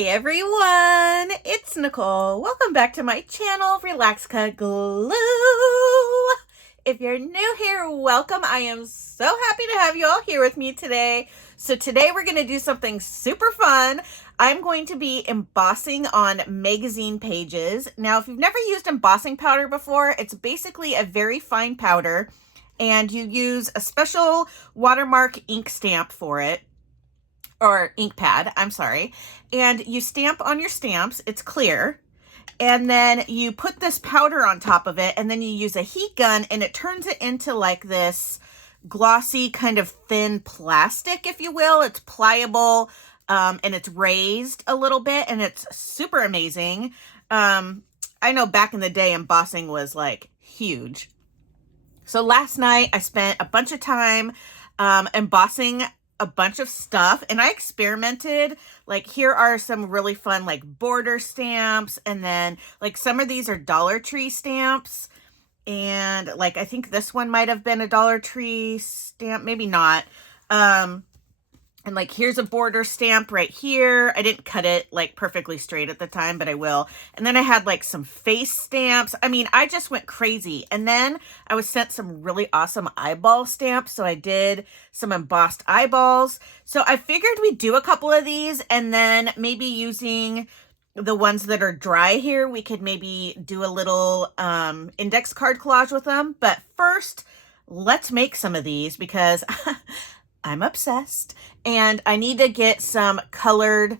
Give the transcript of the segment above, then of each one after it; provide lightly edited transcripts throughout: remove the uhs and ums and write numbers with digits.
Hey everyone, it's Nicole. Welcome back to my channel, Relax.Cut.Glue. If you're new here, welcome. I am so happy to have you all here with me today. So today we're going to do something super fun. I'm going to be embossing on magazine pages. Now, if you've never used embossing powder before, it's basically a very fine powder, and you use a special watermark ink stamp for it. Or ink pad, I'm sorry. And you stamp on your stamps, it's clear. And then you put this powder on top of it, and then you use a heat gun, and it turns it into like this glossy kind of thin plastic, if you will. It's pliable, and it's raised a little bit, and it's super amazing. I know back in the day, embossing was like huge. So last night I spent a bunch of time embossing a bunch of stuff, and I experimented. Like, here are some really fun like border stamps, and then like some of these are Dollar Tree stamps, and like I think this one might have been a Dollar Tree stamp, maybe not. And like here's a border stamp right here. I didn't cut it like perfectly straight at the time, but I will. And then I had like some face stamps. I mean, I just went crazy. And then I was sent some really awesome eyeball stamps. So I did some embossed eyeballs. So I figured we'd do a couple of these, and then maybe using the ones that are dry here, we could maybe do a little index card collage with them. But first, let's make some of these because I'm obsessed, and I need to get some colored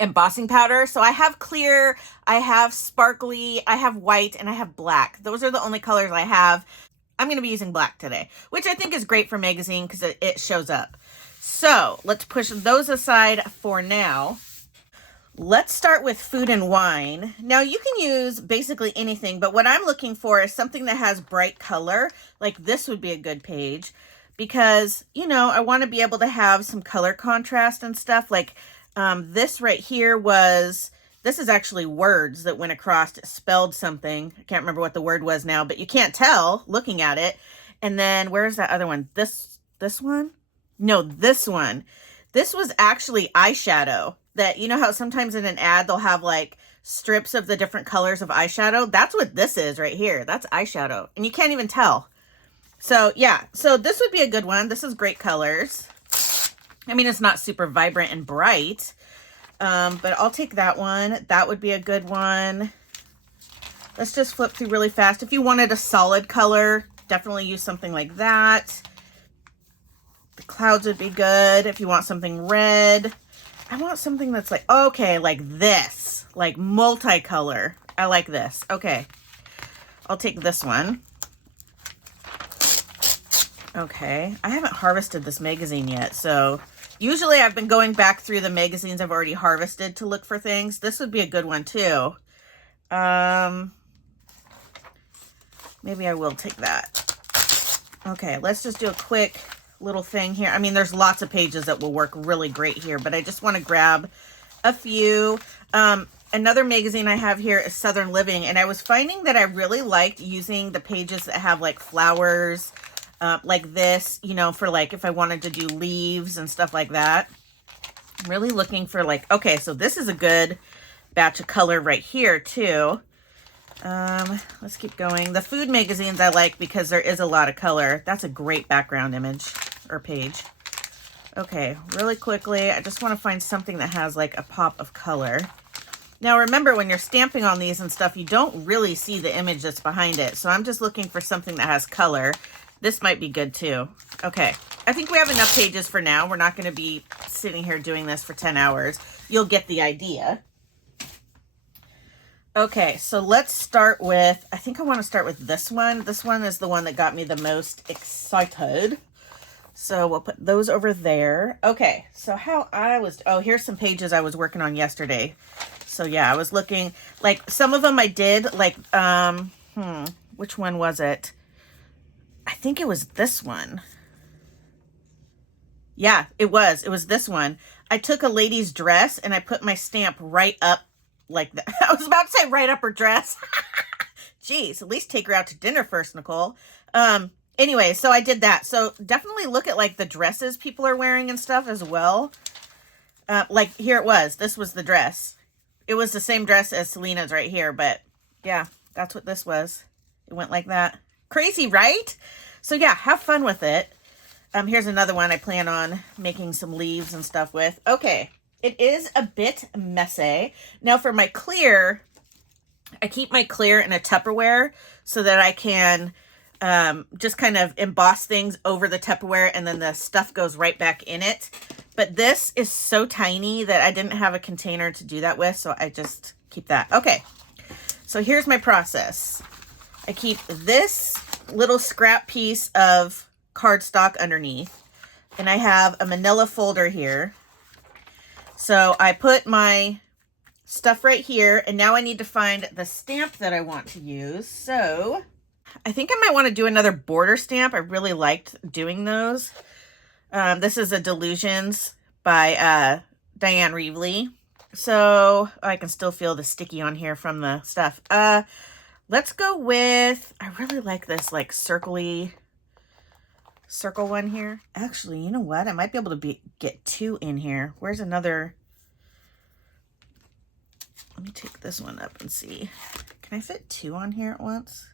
embossing powder. So I have clear, I have sparkly, I have white, and I have black. Those are the only colors I have. I'm going to be using black today, which I think is great for magazine because it shows up. So let's push those aside for now. Let's start with food and wine. Now you can use basically anything, but what I'm looking for is something that has bright color. Like this would be a good page, because, you know, I want to be able to have some color contrast and stuff. Like this right here this is actually words that went across. It spelled something. I can't remember what the word was now, but you can't tell looking at it. And then where's that other one? This one? No, this one. This was actually eyeshadow. That, you know how sometimes in an ad they'll have like strips of the different colors of eyeshadow? That's what this is right here. That's eyeshadow. And you can't even tell. So yeah, so this would be a good one. This is great colors. I mean, it's not super vibrant and bright, but I'll take that one. That would be a good one. Let's just flip through really fast. If you wanted a solid color, definitely use something like that. The clouds would be good. If you want something red, I want something that's like, okay, like this, like multicolor. I like this. Okay, I'll take this one. Okay, I haven't harvested this magazine yet, so usually I've been going back through the magazines I've already harvested to look for things. This would be a good one too. Maybe I will take that. Okay, let's just do a quick little thing here. I mean, there's lots of pages that will work really great here, but I just want to grab a few. Another magazine I have here is Southern Living, and I was finding that I really liked using the pages that have like flowers, like this, you know, for like if I wanted to do leaves and stuff like that. I'm really looking for like, okay, so this is a good batch of color right here too. Let's keep going. The food magazines I like because there is a lot of color. That's a great background image or page. Okay, really quickly, I just want to find something that has like a pop of color. Now remember, when you're stamping on these and stuff, you don't really see the image that's behind it. So I'm just looking for something that has color. This might be good too. Okay, I think we have enough pages for now. We're not going to be sitting here doing this for 10 hours. You'll get the idea. Okay, so let's start with, I think I want to start with this one. This one is the one that got me the most excited. So we'll put those over there. Okay, so here's some pages I was working on yesterday. So yeah, I was looking, like some of them I did, like, which one was it? I think it was this one. Yeah, it was this one. I took a lady's dress and I put my stamp right up like that. I was about to say right up her dress. Jeez, at least take her out to dinner first, Nicole. Anyway, so I did that. So definitely look at like the dresses people are wearing and stuff as well. Like here it was. This was the dress. It was the same dress as Selena's right here, but yeah, that's what this was. It went like that. Crazy, right? So yeah, have fun with it. Here's another one I plan on making some leaves and stuff with. Okay, it is a bit messy. Now for my clear, I keep my clear in a Tupperware so that I can just kind of emboss things over the Tupperware and then the stuff goes right back in it. But this is so tiny that I didn't have a container to do that with, so I just keep that. Okay, so here's my process. I keep this little scrap piece of cardstock underneath, and I have a manila folder here. So I put my stuff right here, and now I need to find the stamp that I want to use. So I think I might want to do another border stamp. I really liked doing those. This is a Delusions by Diane Reevely. So I can still feel the sticky on here from the stuff. Let's go with, I really like this like circle one here. Actually, you know what? I might be able to get two in here. Where's another? Let me take this one up and see. Can I fit two on here at once?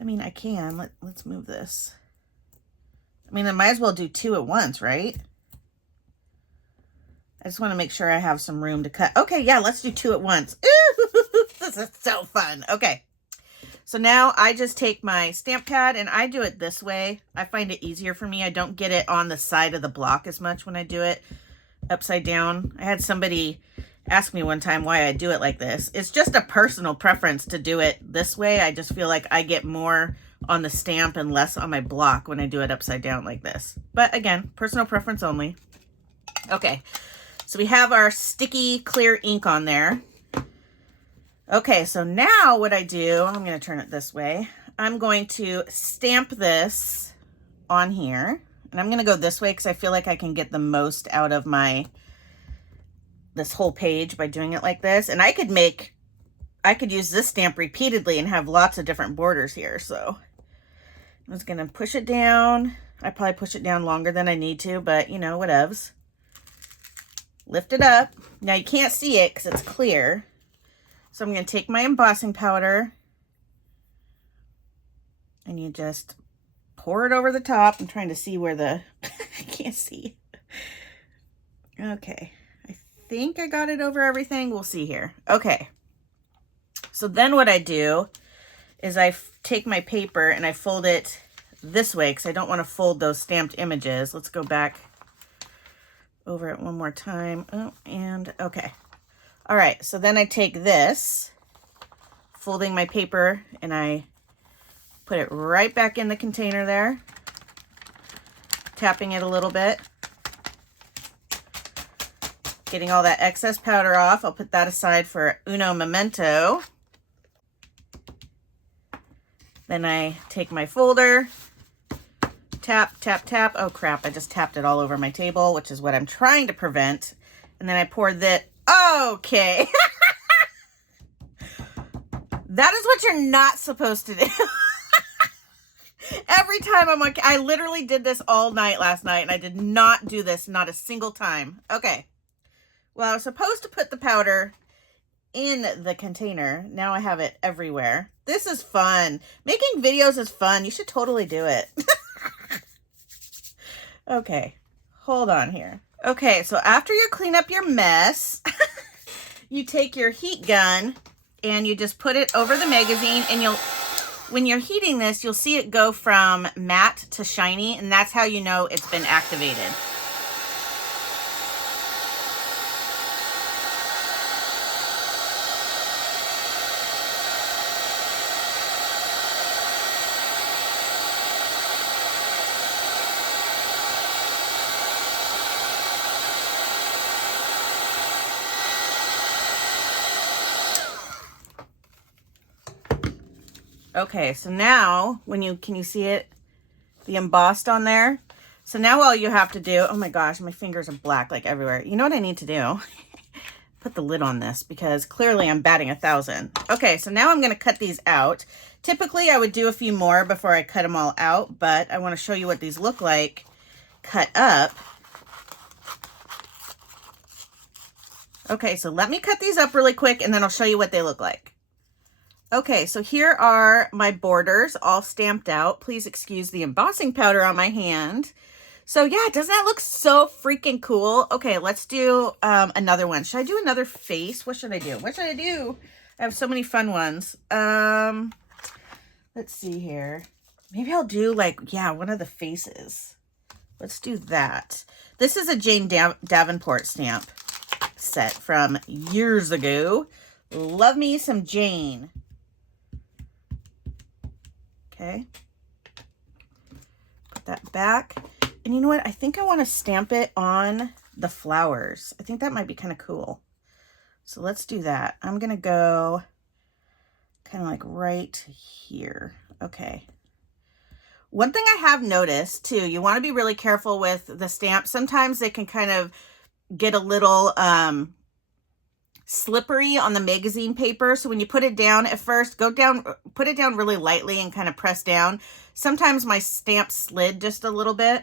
I mean, I can. Let's move this. I mean, I might as well do two at once, right? I just want to make sure I have some room to cut. Okay, yeah, let's do two at once. This is so fun. Okay, so now I just take my stamp pad and I do it this way. I find it easier for me. I don't get it on the side of the block as much when I do it upside down. I had somebody ask me one time why I do it like this. It's just a personal preference to do it this way. I just feel like I get more on the stamp and less on my block when I do it upside down like this. But again, personal preference only. Okay, so we have our sticky clear ink on there. Okay, so now what I do, I'm going to turn it this way. I'm going to stamp this on here. And I'm going to go this way because I feel like I can get the most out of this whole page by doing it like this. And I could use this stamp repeatedly and have lots of different borders here. So I'm just going to push it down. I probably push it down longer than I need to, but you know, whatevs. Lift it up. Now you can't see it because it's clear. So I'm going to take my embossing powder and you just pour it over the top. I'm trying to see where I can't see. Okay. I think I got it over everything. We'll see here. Okay. So then what I do is I take my paper and I fold it this way because I don't want to fold those stamped images. Let's go back over it one more time. Oh, and okay. All right, so then I take this, folding my paper, and I put it right back in the container there, tapping it a little bit, getting all that excess powder off. I'll put that aside for uno memento. Then I take my folder, tap, tap, tap. Oh crap, I just tapped it all over my table, which is what I'm trying to prevent. And then I pour that. Okay. That is what you're not supposed to do. Every time I'm like, I literally did this all night last night and I did not do this, not a single time. Okay. Well, I was supposed to put the powder in the container. Now I have it everywhere. This is fun. Making videos is fun. You should totally do it. Okay. Hold on here. Okay, so after you clean up your mess, you take your heat gun and you just put it over the magazine and when you're heating this, you'll see it go from matte to shiny, and that's how you know it's been activated. Okay, so now can you see it? The embossed on there? So now all you have to do, oh my gosh, my fingers are black like everywhere. You know what I need to do? Put the lid on this because clearly I'm batting 1,000. Okay, so now I'm going to cut these out. Typically I would do a few more before I cut them all out, but I want to show you what these look like cut up. Okay, so let me cut these up really quick and then I'll show you what they look like. Okay, so here are my borders all stamped out. Please excuse the embossing powder on my hand. So yeah, doesn't that look so freaking cool? Okay, let's do another one. Should I do another face? What should I do? What should I do? I have so many fun ones. Let's see here. Maybe I'll do like, yeah, one of the faces. Let's do that. This is a Jane Davenport stamp set from years ago. Love me some Jane. Okay. Put that back. And you know what? I think I want to stamp it on the flowers. I think that might be kind of cool. So let's do that. I'm going to go kind of like right here. Okay. One thing I have noticed too, you want to be really careful with the stamp. Sometimes they can kind of get a little slippery on the magazine paper. So when you put it down at first, put it down really lightly and kind of press down. Sometimes my stamp slid just a little bit.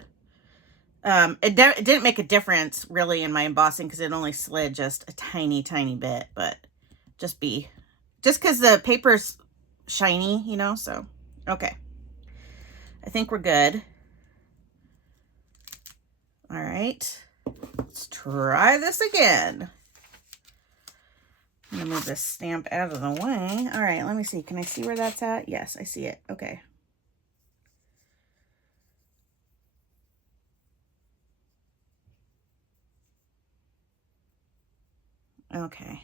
It didn't make a difference really in my embossing because it only slid just a tiny bit, but just because the paper's shiny, you know, so okay. I think we're good. All right, let's try this again. I'm gonna move this stamp out of the way. All right, let me see. Can I see where that's at? Yes, I see it. Okay. Okay.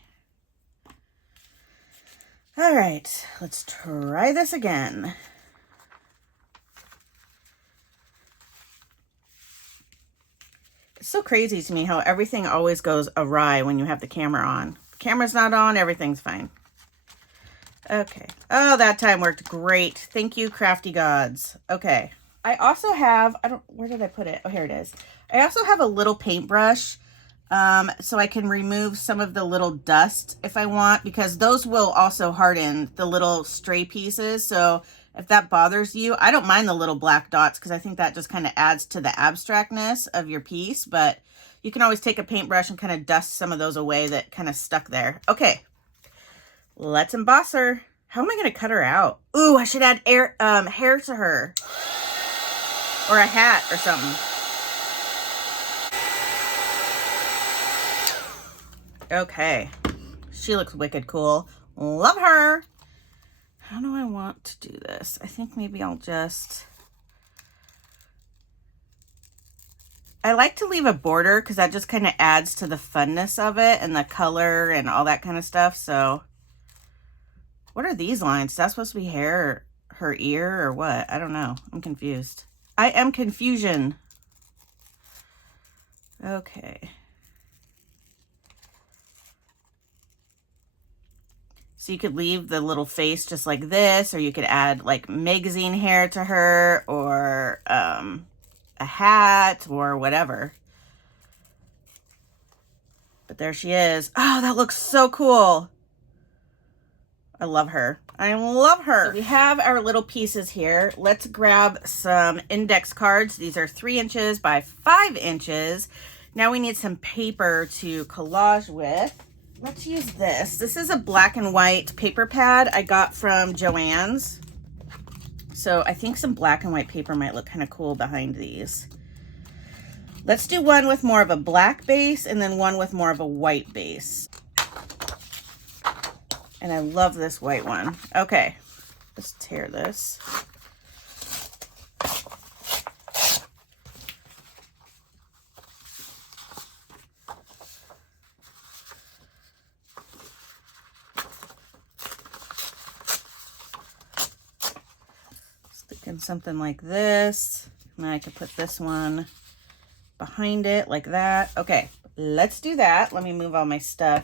All right, let's try this again. It's so crazy to me how everything always goes awry when you have the camera on. The camera's not on, everything's fine. Okay. Oh, that time worked great. Thank you, crafty gods. Okay. I also have, where did I put it? Oh, here it is. I also have a little paintbrush. So I can remove some of the little dust if I want, because those will also harden the little stray pieces. So if that bothers you, I don't mind the little black dots because I think that just kind of adds to the abstractness of your piece, but you can always take a paintbrush and kind of dust some of those away that kind of stuck there. Okay, let's emboss her. How am I going to cut her out? Ooh, I should add hair to her, or a hat or something. Okay, she looks wicked cool. Love her. How do I want to do this? I think maybe I'll just... I like to leave a border because that just kind of adds to the funness of it and the color and all that kind of stuff. So what are these lines? Is that supposed to be hair or her ear or what? I don't know. I'm confused. I am confusion. Okay. So you could leave the little face just like this, or you could add like magazine hair to her, or a hat, or whatever. But there she is. Oh, that looks so cool. I love her. I love her. So we have our little pieces here. Let's grab some index cards. These are 3 inches by 5 inches. Now we need some paper to collage with. Let's use this. This is a black and white paper pad I got from Joann's. So I think some black and white paper might look kind of cool behind these. Let's do one with more of a black base and then one with more of a white base. And I love this white one. Okay, let's tear this. Something like this, and I could put this one behind it like that. Okay, let's do that. Let me move all my stuff.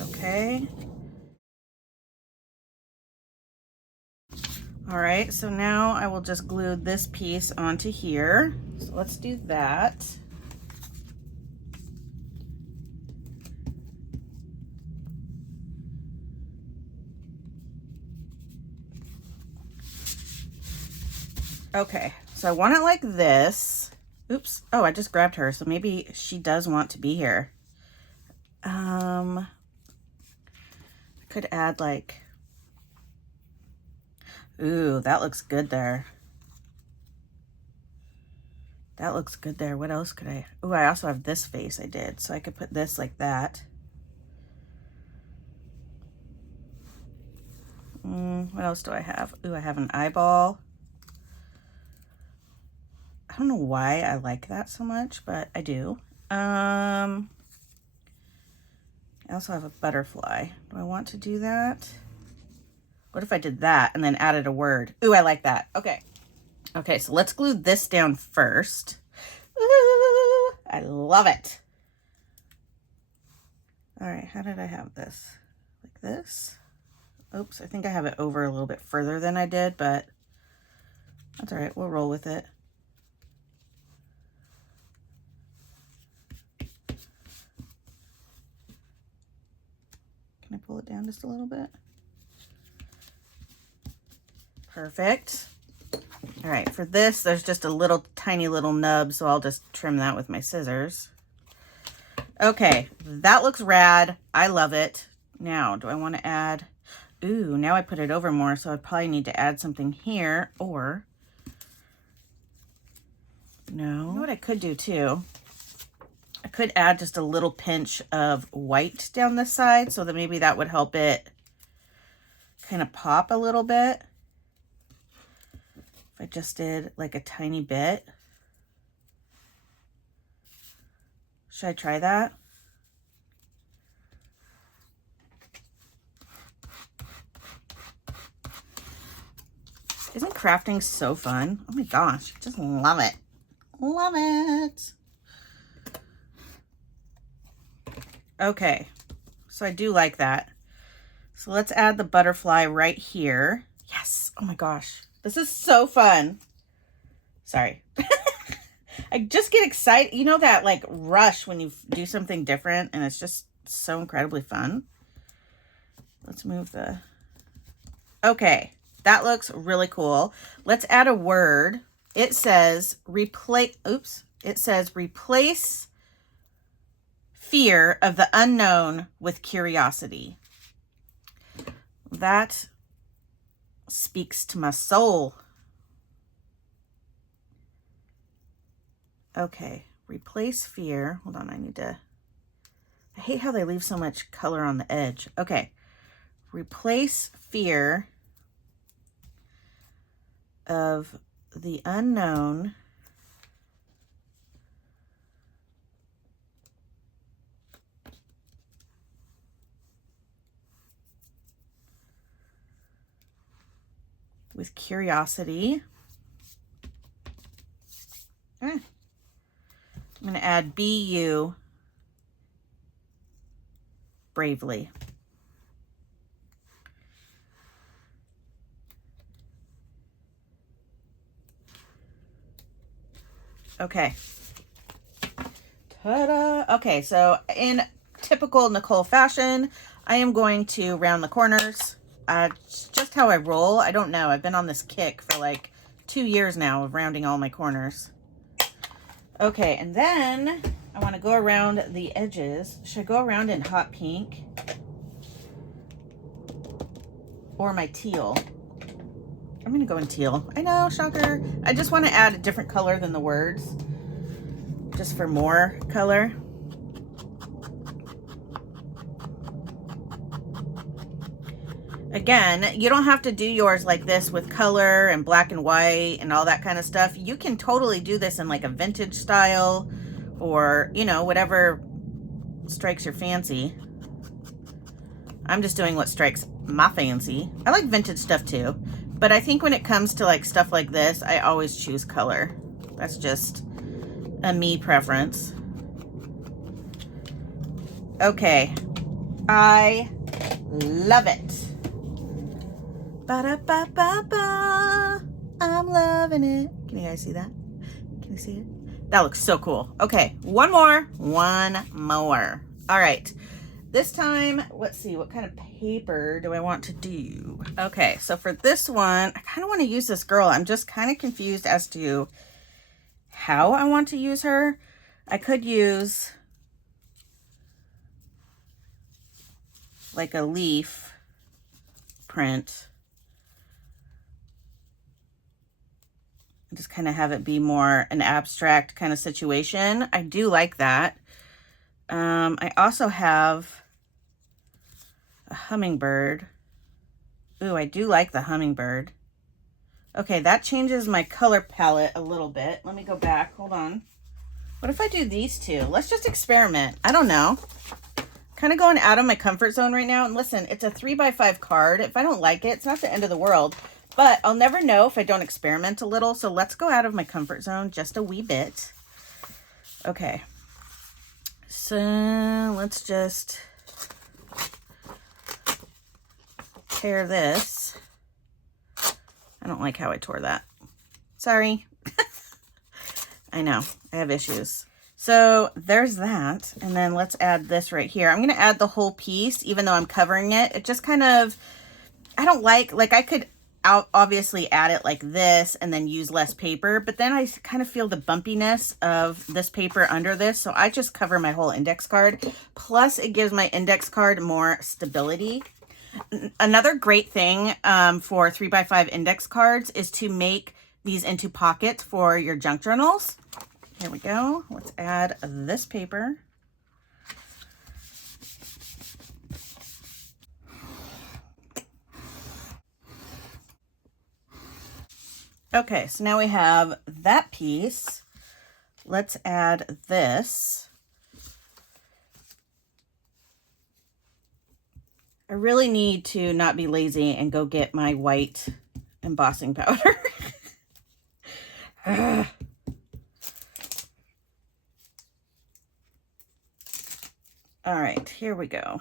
Okay. All right, so now I will just glue this piece onto here. So let's do that. Okay, so I want it like this. Oops. Oh, I just grabbed her, so maybe she does want to be here. I could add like, ooh, that looks good there. That looks good there. What else could I? Oh, I also have this face I did, so I could put this like that. What else do I have? Ooh, I have an eyeball. I don't know why I like that so much, but I do. I also have a butterfly. Do I want to do that? What if I did that and then added a word? Ooh, I like that. Okay. Okay, so let's glue this down first. Ooh, I love it. All right, how did I have this? Like this? Oops, I think I have it over a little bit further than I did, but that's all right. We'll roll with it. Can I pull it down just a little bit? Perfect. All right, for this, there's just a little tiny little nub, so I'll just trim that with my scissors. Okay, that looks rad. I love it. Now, do I want to add... Ooh, now I put it over more, so I'd probably need to add something here, or... No. You know what I could do, too? I could add just a little pinch of white down this side, so that maybe that would help it kind of pop a little bit. If I just did, like, a tiny bit. Should I try that? Isn't crafting so fun? Oh my gosh, just love it. Love it. Okay, so I do like that. So let's add the butterfly right here. Yes, oh my gosh, this is so fun. Sorry. I just get excited. You know that like rush when you do something different and it's just so incredibly fun. Let's move the... Okay. That looks really cool. Let's add a word. It says replace, oops. It says replace fear of the unknown with curiosity. That speaks to my soul. Okay, replace fear. Hold on, I hate how they leave so much color on the edge. Okay, replace fear of the unknown with curiosity. I'm going to add be you bravely. Okay. Ta-da! Okay, so in typical Nicole fashion, I am going to round the corners. Just how I roll. I don't know. I've been on this kick for like 2 years now of rounding all my corners. Okay, and then I want to go around the edges. Should I go around in hot pink? Or my teal? I'm going to go in teal. I know, shocker. I just want to add a different color than the words. Just for more color. Again, you don't have to do yours like this with color and black and white and all that kind of stuff. You can totally do this in like a vintage style or, you know, whatever strikes your fancy. I'm just doing what strikes my fancy. I like vintage stuff too, but I think when it comes to like stuff like this, I always choose color. That's just a me preference. Okay, I love it. Ba-da-ba-ba-ba. I'm loving it. Can you guys see that? Can you see it? That looks so cool. Okay, one more. All right, this time, let's see, what kind of paper do I want to do? Okay, so for this one, I kind of want to use this girl. I'm just kind of confused as to how I want to use her. I could use like a leaf print and just kind of have it be more an abstract kind of situation. I do like that. I also have a hummingbird. Ooh, I do like the hummingbird. Okay, that changes my color palette a little bit. Let me go back. Hold on. What if I do these two? Let's just experiment. I don't know. Kind of going out of my comfort zone right now. And listen, it's a 3x5 card. If I don't like it, it's not the end of the world. But I'll never know if I don't experiment a little. So let's go out of my comfort zone just a wee bit. Okay. So let's just tear this. I don't like how I tore that. Sorry. I know, I have issues. So there's that. And then let's add this right here. I'm going to add the whole piece, even though I'm covering it. It just kind of, I don't like I could obviously add it like this and then use less paper, but then I kind of feel the bumpiness of this paper under this. So I just cover my whole index card. Plus it gives my index card more stability. Another great thing for 3x5 index cards is to make these into pockets for your junk journals. Here we go. Let's add this paper. Okay, so now we have that piece. Let's add this. I really need to not be lazy and go get my white embossing powder. All right, here we go.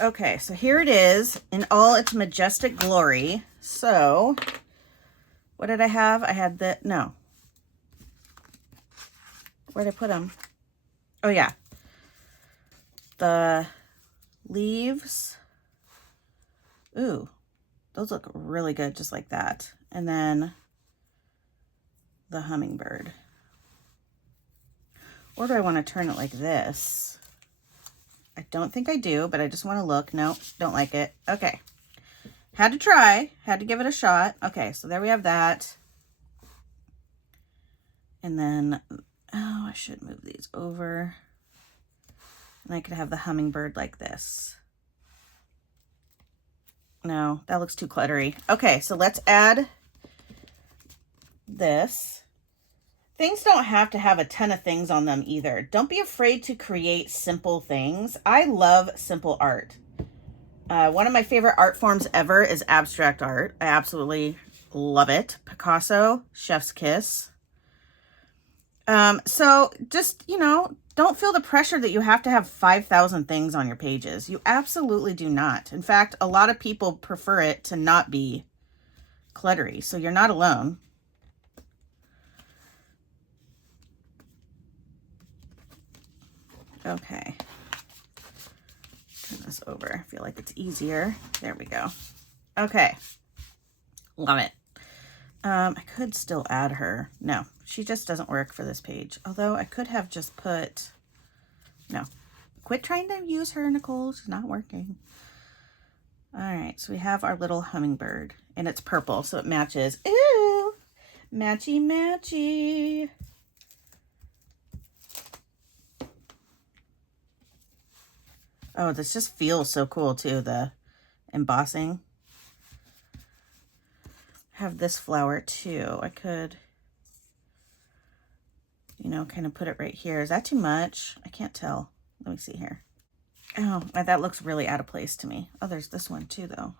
Okay, so here it is in all its majestic glory. So, what did I have? I had the, no. Where'd I put them? Oh, yeah. The leaves. Ooh, those look really good just like that. And then the hummingbird. Or do I want to turn it like this? I don't think I do, but I just want to look. Nope, don't like it. Okay. Had to try. Had to give it a shot. Okay, so there we have that. And then, oh, I should move these over. And I could have the hummingbird like this. No, that looks too cluttery. Okay, so let's add this. Things don't have to have a ton of things on them either. Don't be afraid to create simple things. I love simple art. One of my favorite art forms ever is abstract art. I absolutely love it. Picasso, chef's kiss. So just, you know, don't feel the pressure that you have to have 5,000 things on your pages. You absolutely do not. In fact, a lot of people prefer it to not be cluttery. So you're not alone. Okay. Turn this over. I feel like it's easier. There we go. Okay. Love it. I could still add her. No, she just doesn't work for this page. Although I could have just put, no. Quit trying to use her, Nicole. She's not working. All right, so we have our little hummingbird and it's purple, so it matches. Ooh, matchy, matchy. Oh, this just feels so cool too, the embossing. Have this flower too. I could, you know, kind of put it right here. Is that too much? I can't tell. Let me see here. Oh, that looks really out of place to me. Oh, there's this one too, though.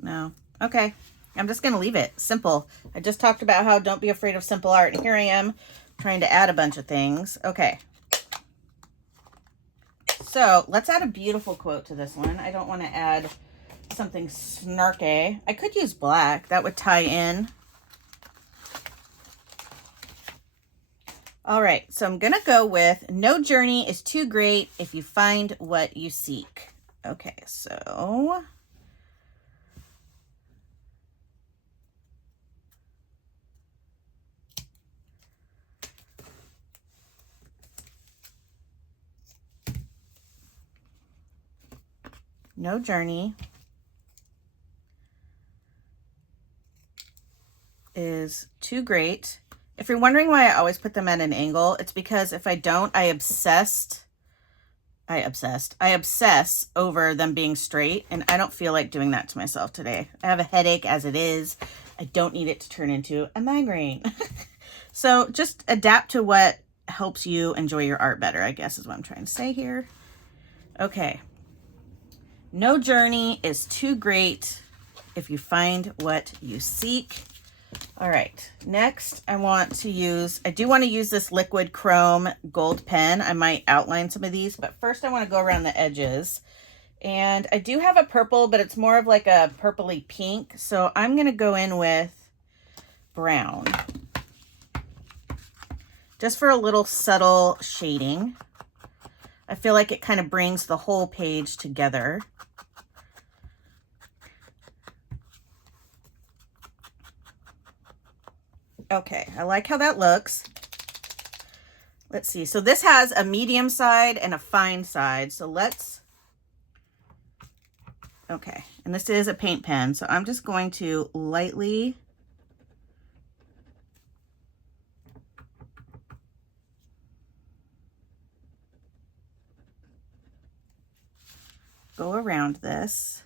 No. Okay. I'm just going to leave it simple. I just talked about how don't be afraid of simple art. And here I am trying to add a bunch of things. Okay. So let's add a beautiful quote to this one. I don't want to add something snarky. I could use black. That would tie in. All right, so I'm going to go with no journey is too great if you find what you seek. Okay, so no journey is too great. If you're wondering why I always put them at an angle, it's because if I don't, I obsess over them being straight, and I don't feel like doing that to myself today. I have a headache as it is. I don't need it to turn into a migraine. So just adapt to what helps you enjoy your art better, I guess is what I'm trying to say here. Okay. No journey is too great if you find what you seek. All right, next I do want to use this liquid chrome gold pen. I might outline some of these, but first I want to go around the edges. And I do have a purple, but it's more of like a purpley pink. So I'm going to go in with brown, just for a little subtle shading. I feel like it kind of brings the whole page together. Okay, I like how that looks. Let's see. So this has a medium side and a fine side. So okay. And this is a paint pen. So I'm just going to lightly go around this.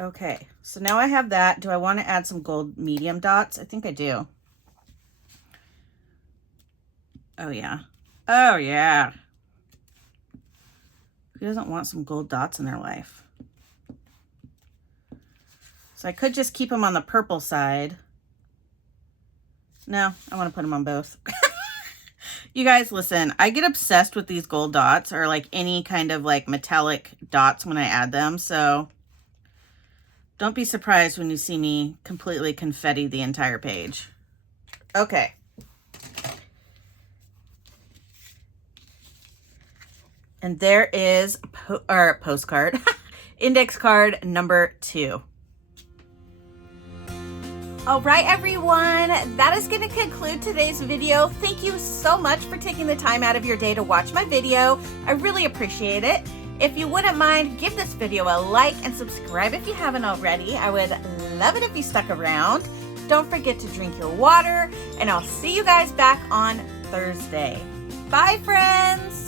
Okay, so now I have that. Do I want to add some gold medium dots? I think I do. Oh yeah. Oh yeah. Who doesn't want some gold dots in their life? So I could just keep them on the purple side. No, I want to put them on both. You guys, listen, I get obsessed with these gold dots, or like any kind of like metallic dots when I add them. So don't be surprised when you see me completely confetti the entire page. Okay. And there is postcard, index card number 2. All right, everyone, that is going to conclude today's video. Thank you so much for taking the time out of your day to watch my video. I really appreciate it. If you wouldn't mind, give this video a like and subscribe if you haven't already. I would love it if you stuck around. Don't forget to drink your water, and I'll see you guys back on Thursday. Bye, friends.